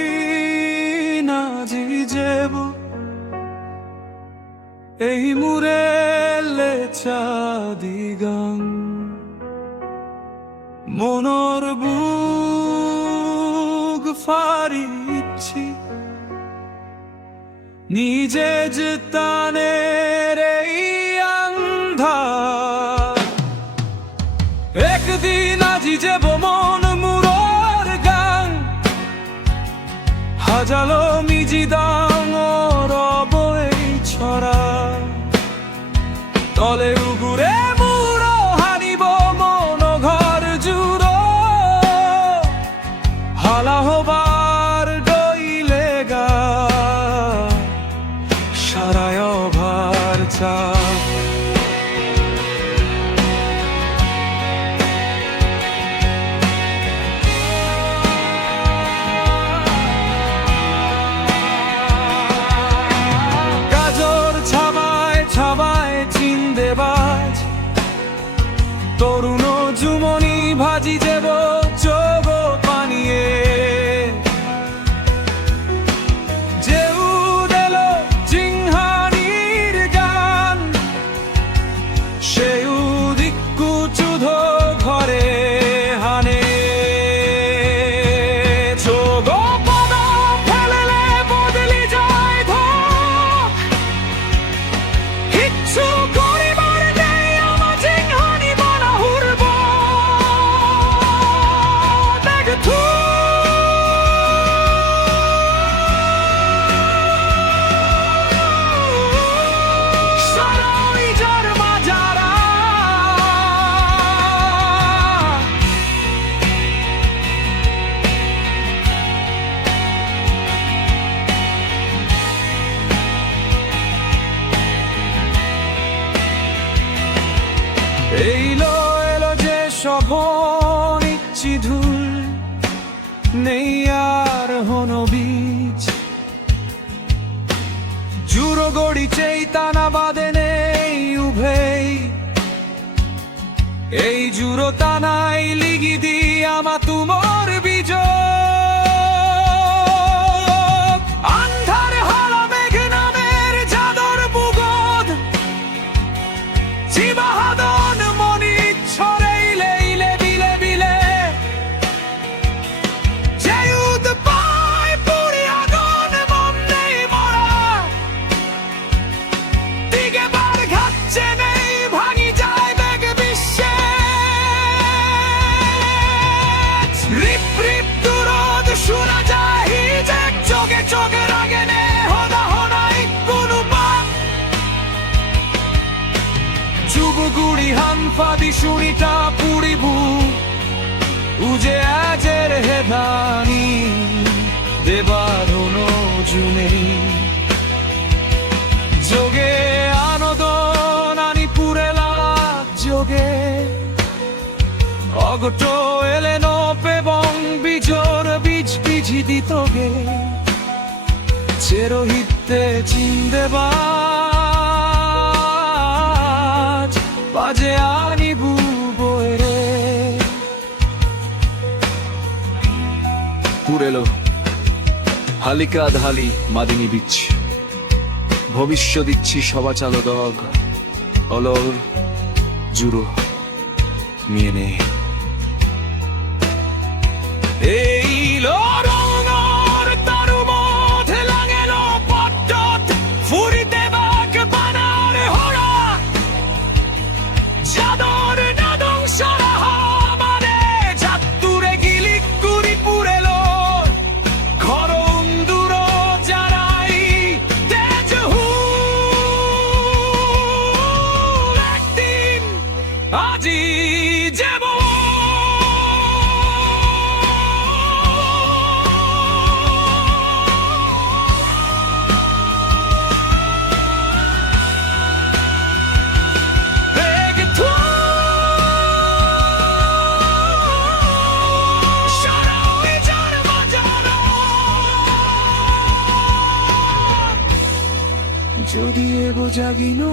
একদিন আজি যাব এই মুরে লেচা দিগাং মনৰ বুক ফাৰিছি নিজে জিতানে এই আন্ধাৰ একদিন আজি যাব মন মূৰৰ গান হাজালো মিজি ডাঙৰ বৈ ছৰা তলে উগুৰে মূৰ হানিব মন ঘৰ জুৰ হালা হবার দইলে গা সারায় ভার চা তরুণ জুমনি ভাজি যাব চোগ পানিয়ে যেউ দেল জিংহানির গান সেউ দিক্কু চুধ ঘরে হানে চোগ পদ ফেলেলে বদলি যায় ধক কিচ্ছু করিবার নেই আমার জিংহানি এলো এলো যে সবন ইচ্ছি ধুল নেই আর হন বীজ জুরো গড়ি চেইতানা বাদে নেই উভেই এই জুরো তানাই লিগি দি আমা তুমর বীজ আন্ধারে হারা মেঘ নামের জাদর বুগদ জীবাহাদন মনি ছড়াইলে ইলে বিলে বিলে যেউদ পায় পুরি আগুন মন নেই মরা দিকে বার ঘাচ্ছে নেই ভাঙি যায় বেগ বিশ্বে রিপ রিপ দুরদ শোনা যায় হিজেক চোখে চোখে রাগে নে হদা হনাই কোনো পান চুবগুড়ি হানফাদি শুনিটা পুরিবু উজে আজের হেদানি দেবার হনো জুনে যোগে আনদন আনি পুরেলা যোগে অগট এলে নপেবং বিজর বীজ বিঝি দিতগে চেরোহিতে চিন্দেবা বাজে আনিবু বয়রে পুরেলো হালিকা ধালি মাদিনী বিচ ভবিষ্য দিচ্ছি সবা চালো দগ অলর জুরো মিয়ে নে এই লরঙর তারু মধ্যে লাগেল পট্টত ফুরিতে বাক বানার হড়া চাদর নাদং সরাহ মানে চাতুরে গিলি কুড়ি পুরেলো খরম দূর জানাই তেজ হুল একদিন আজি যাব যদি এগো জাগিনো